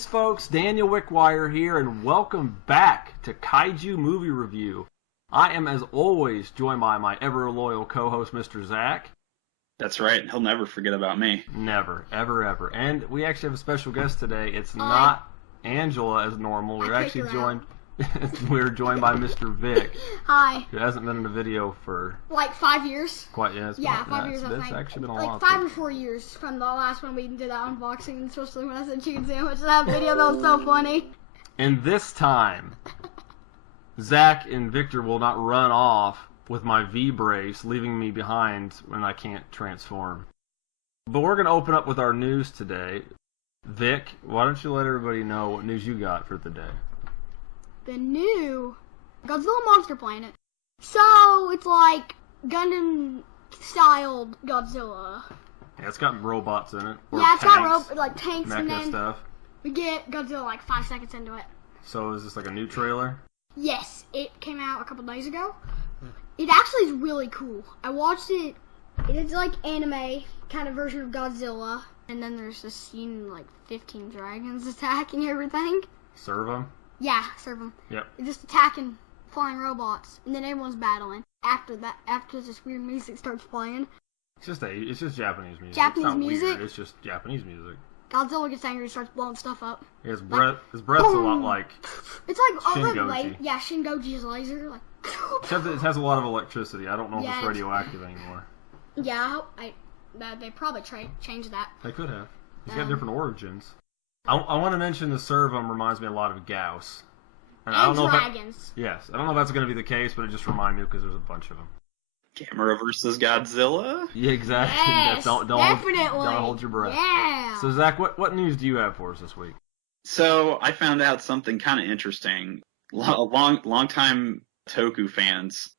Greetings, folks. Daniel Wickwire here, and welcome back to Kaiju Movie Review. I am, as always, joined by my ever-loyal co-host, Mr. Zach. That's right. He'll never forget about me. Never. Ever, ever. And we actually have a special guest today. It's not Angela as normal. We're actually joined... We're joined by Mr. Vic. Hi. Who hasn't been in a video for... Like 5 years? Quite, yeah. 5 years, I think. It's actually been a like lot. Like 5 or 4 years from the last one we did that unboxing, especially when I said chicken sandwich. That video, that was so funny. And this time, Zach and Victor will not run off with my V-brace, leaving me behind when I can't transform. But we're going to open up with our news today. Vic, why don't you let everybody know what news you got for the day? The new Godzilla Monster Planet. So, it's like Gundam-styled Godzilla. Yeah, it's got robots in it. Yeah, it's got like tanks and then stuff. We get Godzilla like 5 seconds into it. So is this like a new trailer? Yes, it came out a couple days ago. It actually is really cool. I watched it. It's like anime kind of version of Godzilla. And then there's this scene like 15 dragons attacking everything. Serve them? Yeah, serve them. Yep. They're just attacking flying robots, and then everyone's battling. After this weird music starts playing. It's just Japanese music. Japanese music? Weird. It's just Japanese music. Godzilla gets angry and starts blowing stuff up. Yeah, his breath's a lot like it's like Shin-Goji. Shin Goji's laser. Like except it has a lot of electricity. I don't know if it's radioactive anymore. Yeah, they probably changed that. They could have. He's got different origins. I want to mention the Servum reminds me a lot of Gauss. And I don't know dragons. Yes. I don't know if that's going to be the case, but it just reminded me because there's a bunch of them. KMR versus Godzilla? Yeah, exactly. Yes, definitely. Don't hold your breath. Yeah. So, Zach, what news do you have for us this week? So, I found out something kind of interesting. Long-time Toku fans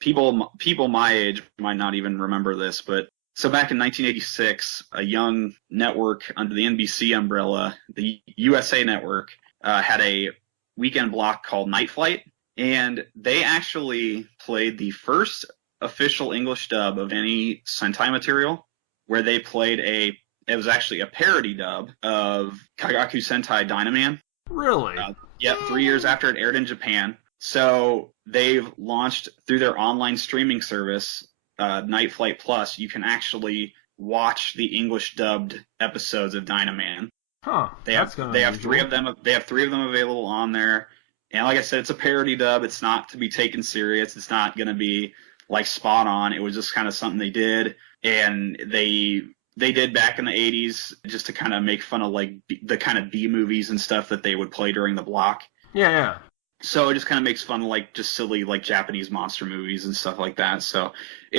people my age might not even remember this, but so back in 1986, a young network under the NBC umbrella, the USA Network, had a weekend block called Night Flight, and they actually played the first official English dub of any Sentai material, where they played it was actually a parody dub of Kagaku Sentai Dynaman. Really? 3 years after it aired in Japan. So they've launched through their online streaming service, Night Flight Plus. You can actually watch the English dubbed episodes of Dynaman. Huh? They have 3 of them. They have 3 of them available on there. And like I said, it's a parody dub. It's not to be taken serious. It's not going to be like spot on. It was just kind of something they did, and they did back in the 80s just to kind of make fun of like the kind of B movies and stuff that they would play during the block. Yeah. So it just kind of makes fun of like just silly like Japanese monster movies and stuff like that. So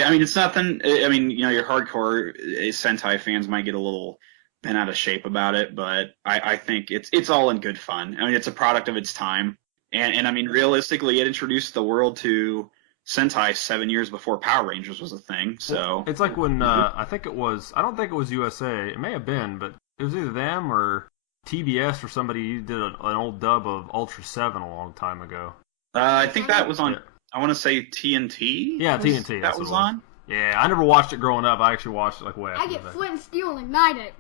I mean, it's nothing. I mean, your hardcore Sentai fans might get a little bent out of shape about it, but I think it's all in good fun. I mean, it's a product of its time, and I mean, realistically, it introduced the world to Sentai 7 years before Power Rangers was a thing. So it's like when I don't think it was USA. It may have been, but it was either them or TBS or somebody did an old dub of Ultra 7 a long time ago. I think that was on, I want to say TNT? Yeah, TNT. That was on? Yeah, I never watched it growing up. I actually watched it like way after. I get Flint and Steel and ignite it.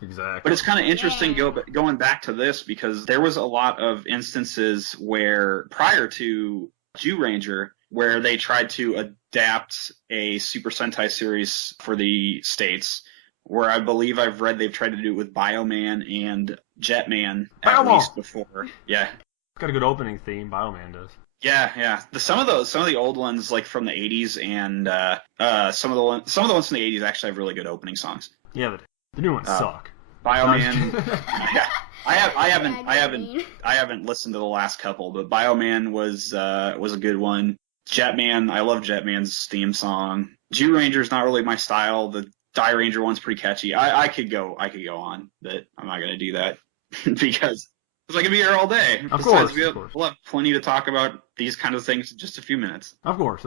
Exactly. But it's kind of interesting going back to this, because there was a lot of instances where, prior to Timeranger, where they tried to adapt a Super Sentai series for the States, where I believe I've read they've tried to do it with Bioman and Jetman at least before. Yeah. It's got a good opening theme, Bioman does. Yeah. Some of the old ones, like from the 80s, and some of the ones from the 80s actually have really good opening songs. Yeah, the new ones suck. Bioman. Yeah. I haven't listened to the last couple, but Bioman was a good one. Jetman, I love Jetman's theme song. Timeranger not really my style. The Ranger one's pretty catchy. I could go on, but I'm not gonna do that because I could be here all day. Of course. We'll have plenty to talk about these kind of things in just a few minutes. Of course.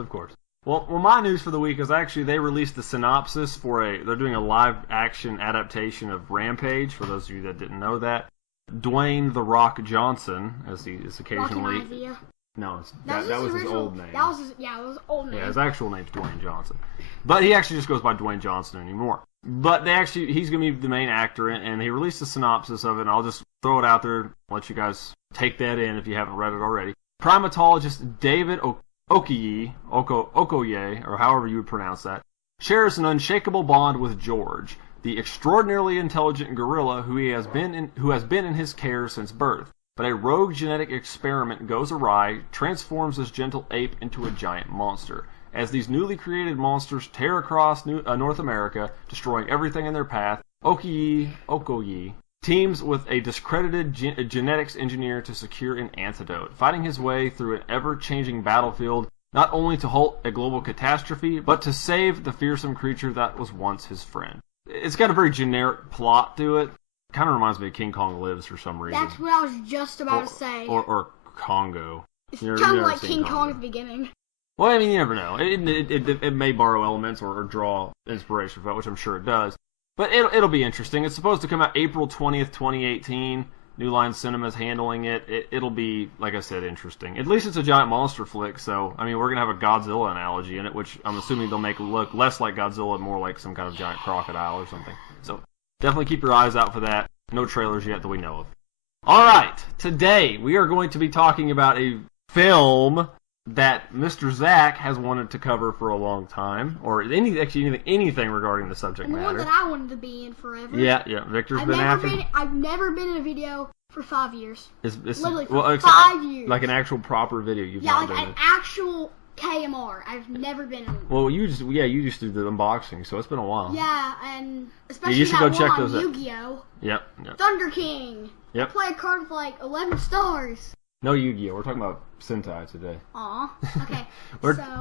Well, my news for the week is actually they released the synopsis they're doing a live action adaptation of Rampage. For those of you that didn't know that, Dwayne "The Rock" Johnson, as he is occasionally. No, that was his old name. That was his old name. Yeah, his actual name's Dwayne Johnson. But he actually just goes by Dwayne Johnson anymore. But he's going to be the main actor, and he released a synopsis of it, and I'll just throw it out there, let you guys take that in if you haven't read it already. Primatologist David Okoye, or however you would pronounce that, shares an unshakable bond with George, the extraordinarily intelligent gorilla who has been in his care since birth. But a rogue genetic experiment goes awry, transforms this gentle ape into a giant monster. As these newly created monsters tear across North America, destroying everything in their path, Okoye teams with a discredited genetics engineer to secure an antidote, fighting his way through an ever-changing battlefield, not only to halt a global catastrophe, but to save the fearsome creature that was once his friend. It's got a very generic plot to it. Kind of reminds me of King Kong Lives for some reason. That's what I was just about to say. Or Congo. It's kind of like King Kong at the beginning. Well, I mean, you never know. It may borrow elements or draw inspiration from it, which I'm sure it does. But it'll be interesting. It's supposed to come out April 20th, 2018. New Line Cinema's handling it. It'll be, like I said, interesting. At least it's a giant monster flick, so, I mean, we're going to have a Godzilla analogy in it, which I'm assuming they'll make it look less like Godzilla and more like some kind of giant crocodile or something. So, definitely keep your eyes out for that. No trailers yet that we know of. Alright, today we are going to be talking about a film that Mr. Zach has wanted to cover for a long time, or anything regarding the subject matter. The one that I wanted to be in forever. Yeah, Victor's been after. I've never been in a video for 5 years. Literally for well, 5 years. Like an actual proper video you've not been in. Yeah, like an actual KMR. I've never been in one. Well, you just do the unboxing, so it's been a while. Yeah, and especially you should that go check one those on out. Yu-Gi-Oh! Yep. Thunder King. Yep. I play a card with like 11 stars. No Yu-Gi-Oh! We're talking about Sentai today. Aw. Okay.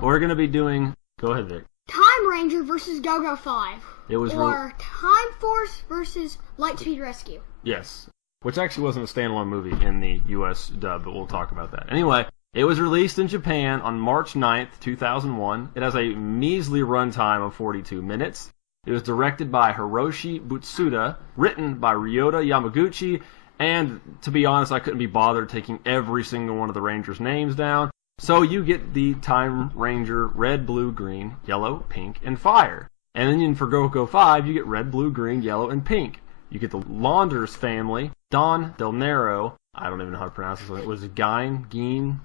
We're gonna be doing. Go ahead, Vic. Timeranger versus GoGoFive. It was Time Force versus Lightspeed Rescue. Yes, which actually wasn't a standalone movie in the U.S. dub, but we'll talk about that. Anyway, it was released in Japan on March 9th, 2001. It has a measly runtime of 42 minutes. It was directed by Hiroshi Butsuda, written by Ryota Yamaguchi, and to be honest, I couldn't be bothered taking every single one of the Rangers' names down. So you get the Time Ranger red, blue, green, yellow, pink, and fire. And then for GoGoFive, you get red, blue, green, yellow, and pink. You get the Launders family, Don Del Nero. I don't even know how to pronounce this one. It was Guyan. Guyan.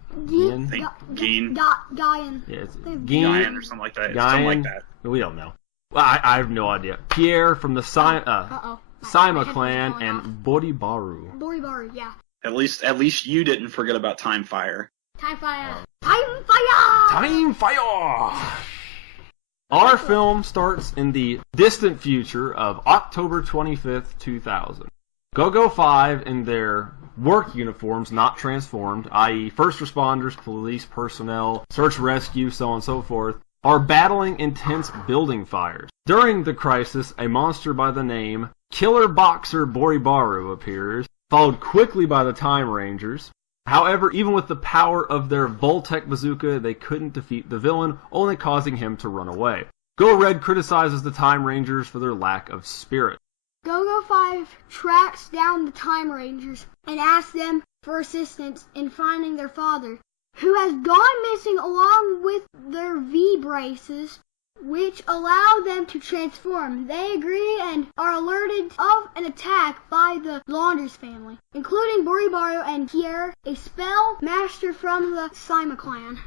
Yeah, it's Guyan or something like that. Something like that. We don't know. Well, I have no idea. Pierre from the Saima clan and Boribaru. Boribaru, yeah. At least you didn't forget about Time Fire. Time Fire. Time Fire! Time Fire! Our film starts in the distant future of October 25th, 2000. GoGoFive in their work uniforms, not transformed, i.e. first responders, police personnel, search rescue, so on and so forth, are battling intense building fires. During the crisis, a monster by the name Killer Boxer Boribaru appears, followed quickly by the Time Rangers. However, even with the power of their Voltec bazooka, they couldn't defeat the villain, only causing him to run away. Go Red criticizes the Time Rangers for their lack of spirit. GoGoFive tracks down the Time Rangers and asks them for assistance in finding their father, who has gone missing along with their V-braces, which allow them to transform. They agree and are alerted of an attack by the Launders family, including Boribaru and Pierre, a spell master from the Saima clan.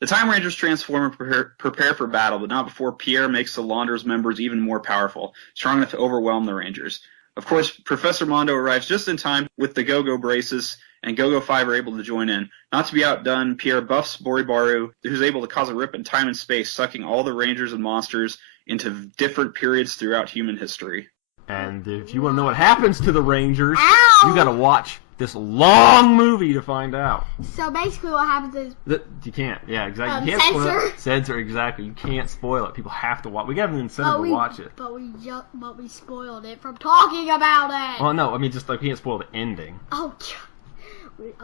The Time Rangers transform and prepare for battle, but not before Pierre makes the Launders members even more powerful, strong enough to overwhelm the Rangers. Of course, Professor Mondo arrives just in time with the Go-Go braces, and GoGoFive are able to join in. Not to be outdone, Pierre buffs Boribaru, who's able to cause a rip in time and space, sucking all the Rangers and monsters into different periods throughout human history. And if you want to know what happens to the Rangers, Ow! You gotta watch this long movie to find out. So basically what happens is... You can't. Yeah, exactly. You can't censor? spoil it. Censor, exactly. You can't spoil it. People have to watch. We got an incentive to watch it. But we spoiled it from talking about it. Well, no, I mean, just like, we can't spoil the ending. Oh,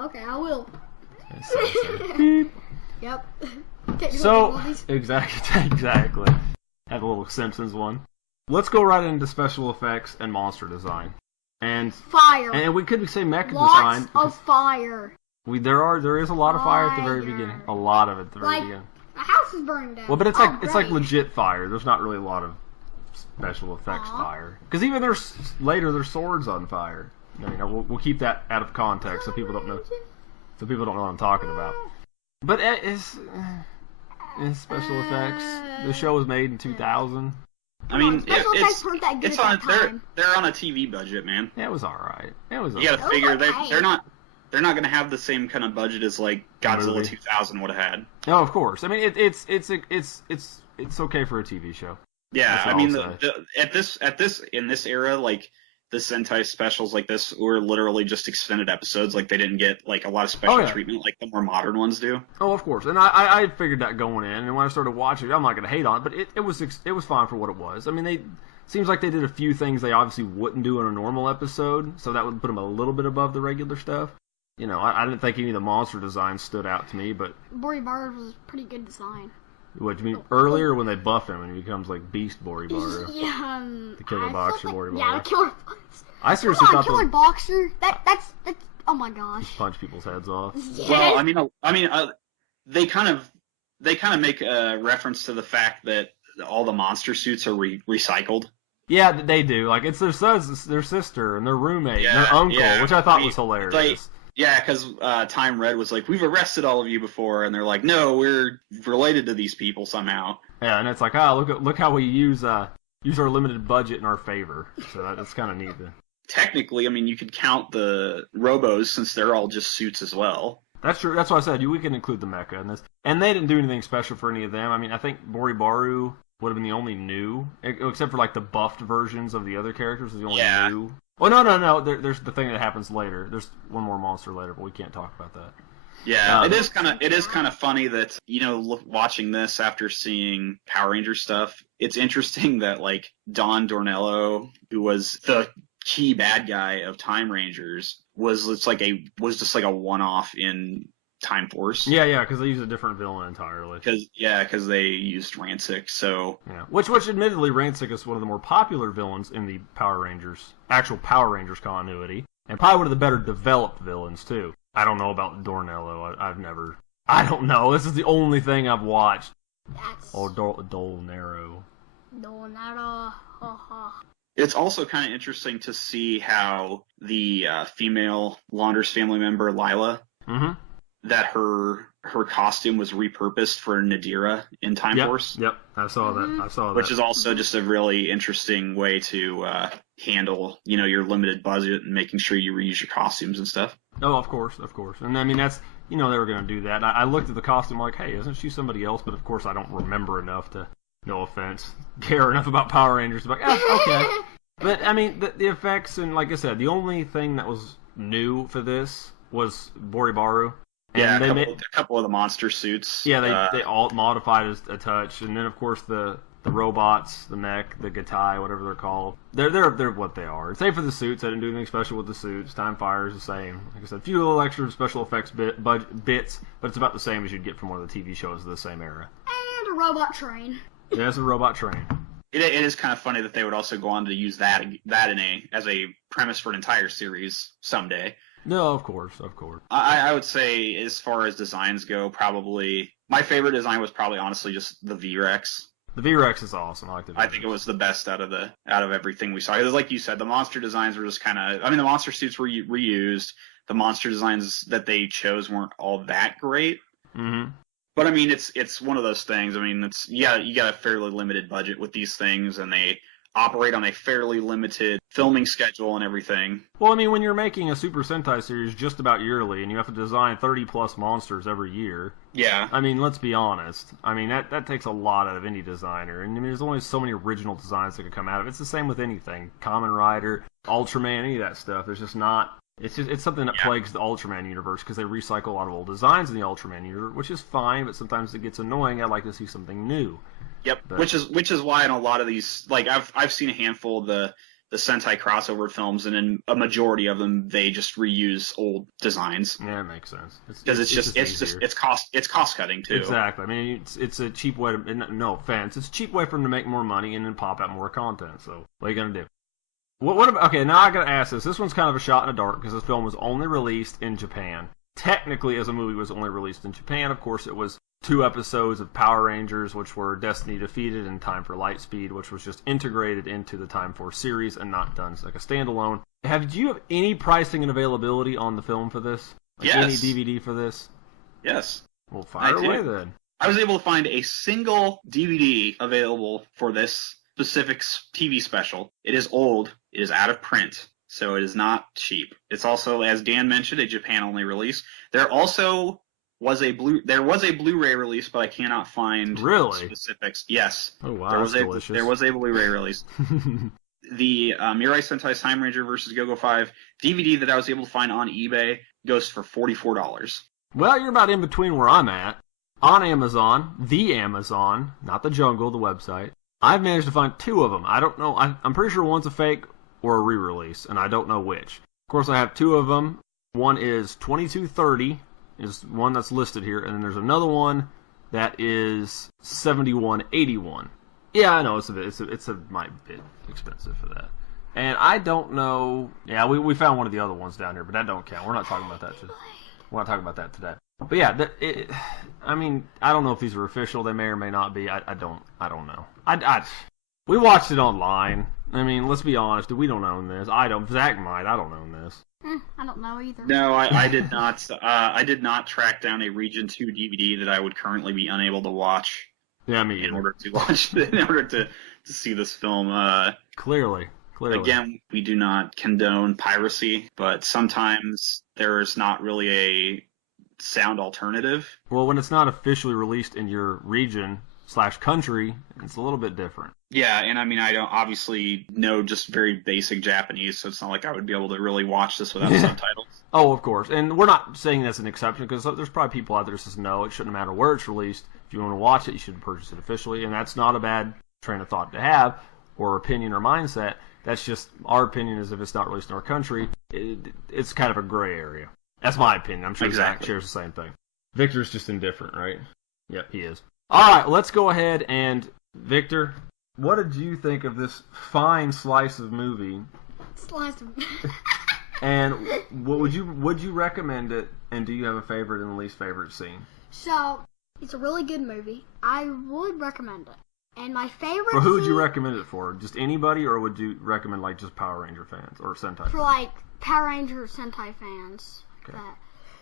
okay, I will. Beep. Yep. So, exactly. Have a little Simpsons one. Let's go right into special effects and monster design. And fire. And we could say mecha Lots design. of fire. There is a lot of fire at the very beginning. A lot of it at the very beginning. A house is burning down. Well, but it's like legit fire. There's not really a lot of special effects Aw. fire. Because even later their swords on fire. We'll keep that out of context so people don't know. So people don't know what I'm talking about. But it's special effects. The show was made in 2000. I mean, special effects weren't that good it's at on that time. they're on a TV budget, man. Yeah, it was alright. It was. You got to Okay. figure Okay. they're not going to have the same kind of budget as like Godzilla Movie. 2000 would have had. No, of course. I mean, it's okay for a TV show. Yeah, That's I all mean, I'll in this era, like the Sentai specials like this were literally just extended episodes. Like they didn't get like a lot of special Oh, yeah. treatment like the more modern ones do. Oh, of course. And I figured that going in, and when I started watching it, I'm not going to hate on it, but it was fine for what it was. I mean, seems like they did a few things they obviously wouldn't do in a normal episode, so that would put them a little bit above the regular stuff. I didn't think any of the monster designs stood out to me, but Boribaru was pretty good design. what do you mean earlier when they buff him and he becomes like Beast Boribaru? Yeah, The Killer Boxer Boribaru. Yeah, the Killer Boxer. I seriously Come on, thought Killer those Boxer. That's oh my gosh. punch people's heads off. Yes. Well, I mean, they kind of make a reference to the fact that all the monster suits are recycled. Yeah, they do. Like it's their sons, their sister, and their roommate, and their uncle, yeah. which I thought was hilarious. Like, yeah, because Time Red was like, we've arrested all of you before, and they're like, no, we're related to these people somehow. Yeah, and it's like, look how we use our limited budget in our favor. So that's kind of neat. Technically, I mean, you could count the Robos since they're all just suits as well. That's true. That's why I said we can include the mecha in this. And they didn't do anything special for any of them. I mean, I think Boribaru would have been the only new, except for like the buffed versions of the other characters. Was the only new. Oh no. There's the thing that happens later. There's one more monster later, but we can't talk about that. Yeah, it is kind of funny that watching this after seeing Power Ranger stuff. It's interesting that like Don Dornello, who was the key bad guy of Time Rangers, was just like a one-off in Time Force. Yeah, because they used a different villain entirely. Because they used Rancic. So yeah, which admittedly Rancic is one of the more popular villains in the actual Power Rangers continuity, and probably one of the better developed villains too. I don't know about Dornello. I don't know. This is the only thing I've watched. Dolnero. It's also kind of interesting to see how the female Launders family member Lila, that her costume was repurposed for Nadira in Time Force. Yep, I saw that. Which is also just a really interesting way to handle, your limited budget and making sure you reuse your costumes and stuff. Oh, of course. And I mean, that's, they were going to do that. And I looked at the costume like, hey, isn't she somebody else? But of course, I don't remember enough to, no offense, care enough about Power Rangers to be like, okay. But I mean, the effects, and like I said, the only thing that was new for this was Boribaru. And a couple of the monster suits. Yeah, they all modified as a touch, and then of course the robots, the mech, the Gatai, whatever they're called, they're what they are. Same for the suits. I didn't do anything special with the suits. Time Fire is the same. Like I said, a few little extra special effects bits, but it's about the same as you'd get from one of the TV shows of the same era. And a robot train. Yeah, it's a robot train. It is kind of funny that they would also go on to use that as a premise for an entire series someday. No, of course. I would say, as far as designs go, probably my favorite design was probably honestly just the V-Rex. The V-Rex is awesome. I like the V-Rex. I think it was the best out of everything we saw. It was like you said, the monster designs were just kind of. I mean, the monster suits were reused. The monster designs that they chose weren't all that great. Mm-hmm. But I mean, it's one of those things. I mean, you got a fairly limited budget with these things, and they operate on a fairly limited filming schedule and everything. Well, I mean, when you're making a Super Sentai series just about yearly, and you have to design 30+ monsters every year. Yeah. I mean, let's be honest. I mean, that takes a lot out of any designer, and I mean, there's only so many original designs that could come out of it. It's the same with anything. Kamen Rider, Ultraman, any of that stuff. There's just not. It's something that plagues the Ultraman universe because they recycle a lot of old designs in the Ultraman universe, which is fine, but sometimes it gets annoying. I'd like to see something new. Yep, but, which is why in a lot of these, like I've seen a handful of the Sentai crossover films, and in a majority of them they just reuse old designs. Yeah, it makes sense. Because it's cost cutting too. Exactly. I mean, it's a cheap way to, no offense, it's a cheap way for them to make more money and then pop out more content. So what are you gonna do? What about, okay, now I gotta ask this. This one's kind of a shot in the dark because this film was only released in Japan. Technically, as a movie, it was only released in Japan. Of course, it was 2 episodes of Power Rangers, which were Destiny Defeated and Time for Lightspeed, which was just integrated into the Time Force series and not done as like a standalone. Do you have any pricing and availability on the film for this? Like Yes. Any DVD for this? Yes. Well, fire away then. I was able to find a single DVD available for this specific TV special. It is old. It is out of print, so it is not cheap. It's also, as Dan mentioned, a Japan-only release. There also was a Blu-ray release, but I cannot find specifics. Yes. Oh wow, there was a Blu-ray release. The Mirai Sentai Timeranger vs. GoGoFive DVD that I was able to find on eBay goes for $44. Well, you're about in between where I'm at. On Amazon, the Amazon, not the Jungle, the website, I've managed to find 2 of them. I don't know. I'm pretty sure one's a fake or a re-release, and I don't know which. Of course, I have 2 of them. One is $22.30, is one that's listed here, and then there's another one that is $71.81. Yeah, I know it's a might bit expensive for that. And I don't know. Yeah, we found one of the other ones down here, but that don't count. We're not talking about that today. We're not talking about that today. But yeah, I mean, I don't know if these are official. They may or may not be. I don't know. We watched it online. I mean, let's be honest. We don't own this. I don't. Zach might. I don't own this. I don't know either. No, I did not. I did not track down a Region 2 DVD that I would currently be unable to watch. Yeah, me either. In order to see this film. Clearly. Again, we do not condone piracy, but sometimes there's not really a sound alternative. Well, when it's not officially released in your region / country, it's a little bit different. Yeah, and I mean, I don't obviously know just very basic Japanese, so it's not like I would be able to really watch this without subtitles. Oh, of course. And we're not saying that's an exception, because there's probably people out there that says, no, it shouldn't matter where it's released. If you want to watch it, you should purchase it officially, and that's not a bad train of thought to have, or opinion or mindset. That's just our opinion is if it's not released in our country, it's kind of a gray area. That's my opinion. I'm sure Zach shares the same thing. Victor's just indifferent, right? Yep, he is. All right, let's go ahead and Victor, what did you think of this fine slice of movie? And what would you recommend it? And do you have a favorite and least favorite scene? So it's a really good movie. I would recommend it. And my favorite. For who would you recommend it for? Just anybody, or would you recommend like just Power Ranger fans or Sentai? For fans? like Power Ranger or Sentai fans. Okay.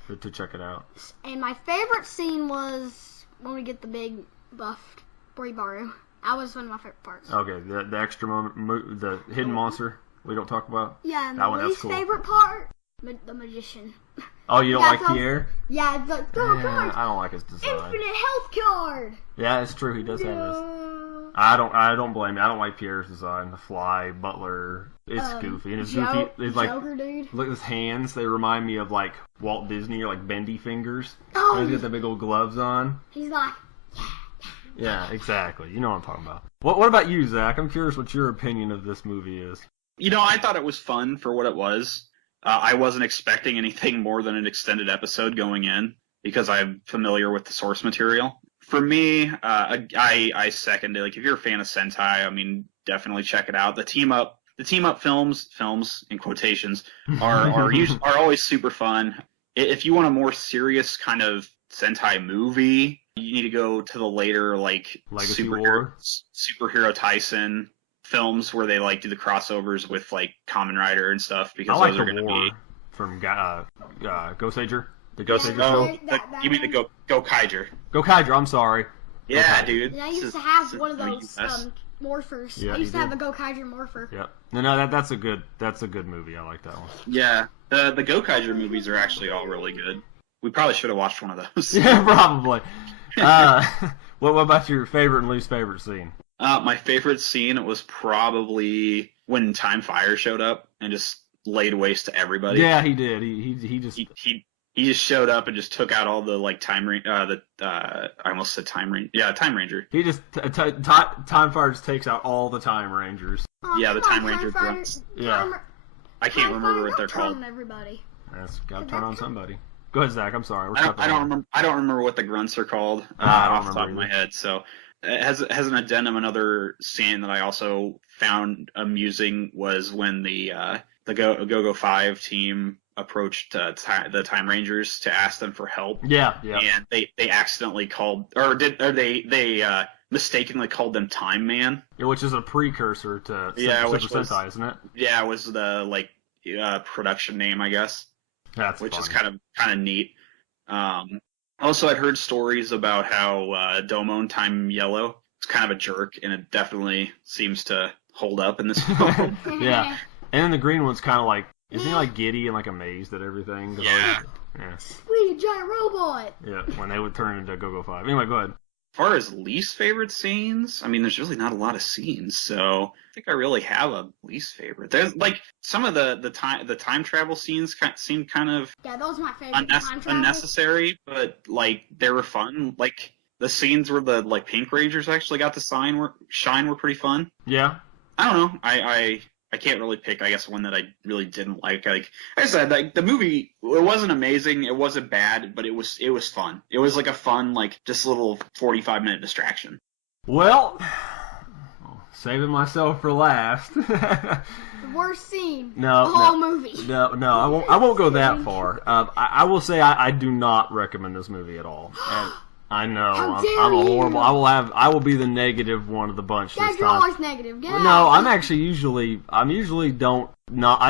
Good to check it out. And my favorite scene was when we get the big buffed Boribaru. That was one of my favorite parts. Okay, the extra moment, the hidden monster we don't talk about. Yeah, and that the one, least cool. favorite part, the magician. Oh, you don't like Pierre? Yeah, it's like, card. I don't like his design. Infinite health card. Yeah, it's true. He does have this. I don't blame you. I don't like Pierre's design. The Fly, Butler, it's goofy. And it's goofy. It's like, Joker, dude. Look at his hands. They remind me of like Walt Disney or like bendy fingers. Oh, he's got the big old gloves on. He's like, yeah, exactly. You know what I'm talking about. What about you, Zach? I'm curious what your opinion of this movie is. You know, I thought it was fun for what it was. I wasn't expecting anything more than an extended episode going in because I'm familiar with the source material. For me, I second it. Like, if you're a fan of Sentai, I mean, definitely check it out. The team up films in quotations are always super fun. If you want a more serious kind of Sentai movie, you need to go to the later like superhero Tyson films where they like do the crossovers with like Kamen Rider and stuff, because those are going to be from Go-Sager. The Go-Sager show? You mean the GoKaiger. GoKaiger, I'm sorry. Yeah, dude. And I used to have one of those morphers. Yeah, I used to have a GoKaiger morpher. Yep. No, that's a good movie. I like that one. Yeah. The GoKaiger movies are actually all really good. We probably should have watched one of those. Yeah, probably. What about your favorite and least favorite scene? My favorite scene was probably when Time Fire showed up and just laid waste to everybody. Yeah, he did. He just showed up and just took out all the like I almost said Time Ranger. Yeah, Time Ranger. He just Time Fire just takes out all the Time Rangers. Oh, yeah, the Time Ranger grunts. Yeah. I can't remember what they're called. Turn on everybody. That's gotta turn on somebody. Go ahead, Zach. I'm sorry. I don't remember what the grunts are called off the top of my head. So as an addendum, another scene that I also found amusing was when the the GoGoFive team approached the Timerangers to ask them for help. Yeah. And they accidentally called, they mistakenly called them Time Man. Yeah, which is a precursor to Super Sentai, isn't it? Yeah, it was the production name, I guess. That's which funny. is kind of neat. Also, I'd heard stories about how Domon Time Yellow is kind of a jerk, and it definitely seems to hold up in this film. Yeah. And then the green one's kind of like, isn't he like giddy and like amazed at everything? Yeah. Sweet giant robot. Yeah, when they would turn into GoGoFive. Anyway, go ahead. As far as least favorite scenes, I mean, there's really not a lot of scenes, so I think I really have a least favorite. There's like some of the time travel scenes seemed kind of that was my favorite. Time travel. Unnecessary, but like they were fun. Like the scenes where the Pink Rangers actually got to shine were pretty fun. Yeah. I don't know. I can't really pick, I guess, one that I really didn't like. Like I said, like the movie, it wasn't amazing, it wasn't bad, but it was fun. It was like a fun, like just a little 45-minute distraction. Well, saving myself for last. The worst scene. No, the whole movie. No, I won't go that far. I will say I do not recommend this movie at all. And I know I'm a horrible. I will be the negative one of the bunch this time. You're always negative. No, I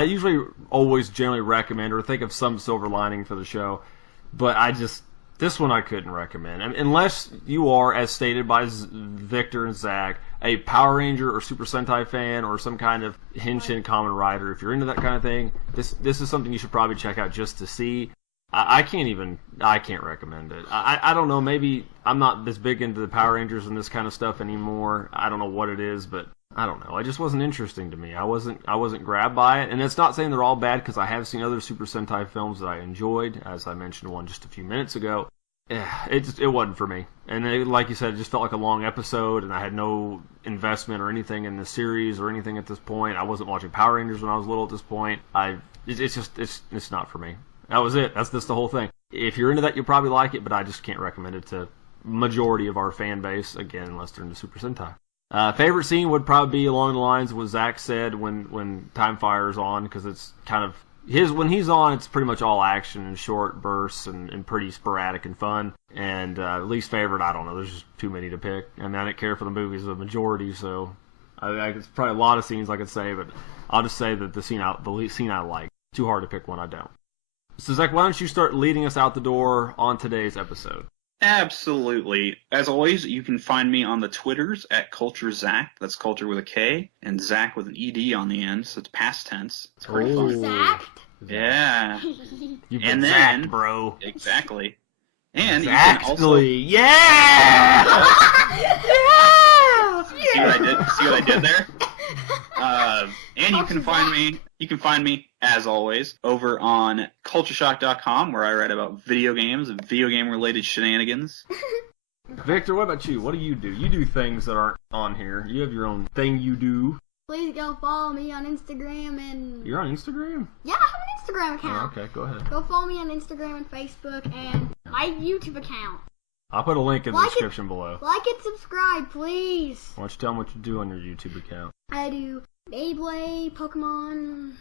usually always generally recommend or think of some silver lining for the show, but this one I couldn't recommend. Unless you are, as stated by Victor and Zach, a Power Ranger or Super Sentai fan or some kind of Henshin Kamen Rider. If you're into that kind of thing, this is something you should probably check out just to see. I can't recommend it. I don't know, maybe I'm not this big into the Power Rangers and this kind of stuff anymore. I don't know what it is, but I don't know. It just wasn't interesting to me. I wasn't grabbed by it, and it's not saying they're all bad because I have seen other Super Sentai films that I enjoyed, as I mentioned one just a few minutes ago. It wasn't for me, and like you said, it just felt like a long episode, and I had no investment or anything in the series or anything at this point. I wasn't watching Power Rangers when I was little at this point. It's not for me. That was it. That's just the whole thing. If you're into that, you'll probably like it, but I just can't recommend it to majority of our fan base, again, unless they're into Super Sentai. Favorite scene would probably be along the lines of what Zach said when Time Fire's on, because it's kind of when he's on, it's pretty much all action and short bursts and pretty sporadic and fun. And least favorite, I don't know. There's just too many to pick. I mean, I didn't care for the movies as a majority, so it's probably a lot of scenes I could say, but I'll just say that the scene I like. Too hard to pick one I don't. So, Zach, why don't you start leading us out the door on today's episode? Absolutely. As always, you can find me on the Twitters at CultureZach. That's culture with a K, and Zach with an ED on the end, so it's past tense. It's pretty fun. Zach? Yeah. You've been Zach, bro. Exactly. And exactly. You can also... Yeah! See what I did there? And you can find me, as always, over on cultureshock.com, where I write about video games and video game related shenanigans. Victor, what about you? What do? You do things that aren't on here. You have your own thing you do. Please go follow me on Instagram and... You're on Instagram? Yeah, I have an Instagram account. Oh, okay, go ahead. Go follow me on Instagram and Facebook and my YouTube account. I'll put a link in the description below. Like and subscribe, please. Why don't you tell them what you do on your YouTube account? I do Beyblade, Pokemon,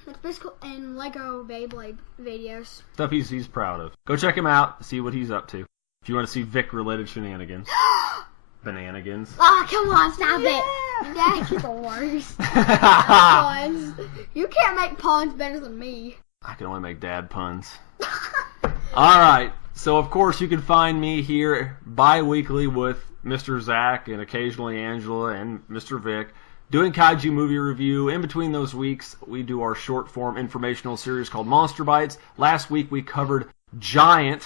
and Lego Beyblade videos. Stuff he's proud of. Go check him out, see what he's up to. If you want to see Vic-related shenanigans. Bananigans. Oh, come on, stop it. That's the worst. Puns. You can't make puns better than me. I can only make dad puns. Alright, so of course you can find me here bi-weekly with Mr. Zach and occasionally Angela and Mr. Vic doing Kaiju movie review. In between those weeks, we do our short-form informational series called Monster Bites. Last week we covered Giant,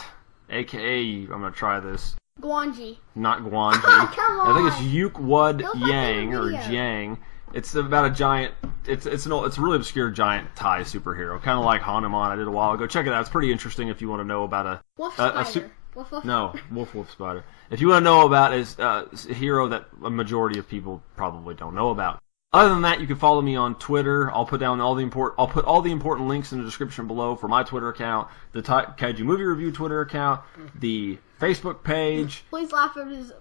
a.k.a. I'm going to try this. Guanji. Not Guanji. Come on. I think it's Yukwud Yang or Jiang. It's about a giant. It's a really obscure giant Thai superhero, kind of like Hanuman I did a while ago. Check it out. It's pretty interesting if you want to know about a Wolf Spider. Wolf Spider. If you want to know about a hero that a majority of people probably don't know about. Other than that, you can follow me on Twitter. I'll put all the important links in the description below for my Twitter account, the Kaiju Movie Review Twitter account, the Facebook page. Please laugh at his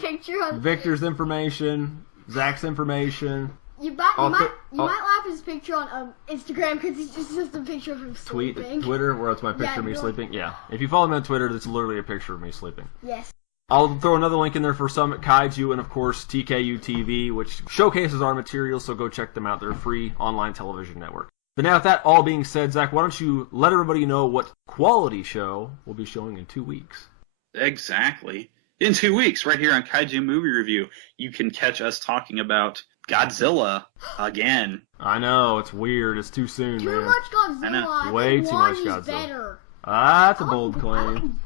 picture on Victor's information, Zach's information. You might laugh at his picture on Instagram because it's just a picture of him sleeping. Twitter, where it's my picture of me sleeping. Yeah, if you follow me on Twitter, it's literally a picture of me sleeping. Yes. I'll throw another link in there for Summit Kaiju and, of course, TKU TV, which showcases our material, so go check them out. They're a free online television network. But now, with that all being said, Zach, why don't you let everybody know what quality show we'll be showing in 2 weeks? Exactly. In 2 weeks, right here on Kaiju Movie Review, you can catch us talking about Godzilla again. I know, it's weird. It's too soon, man. Too much Godzilla. Way too much Godzilla. Better. That's a bold claim.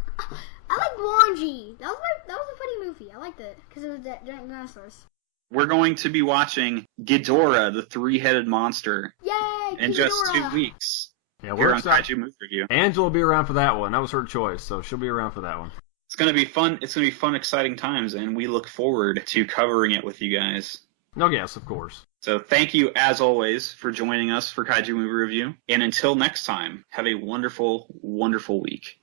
I like Wanji. That was a funny movie. I liked it because it was giant dinosaurs. We're going to be watching Ghidorah, the three-headed monster, Yay! in just 2 weeks. Yeah, we're here on excited. Kaiju Movie Review. Angela will be around for that one. That was her choice, so she'll be around for that one. It's going to be fun. It's going to be fun, exciting times, and we look forward to covering it with you guys. Oh, yes, of course. So thank you, as always, for joining us for Kaiju Movie Review. And until next time, have a wonderful, wonderful week.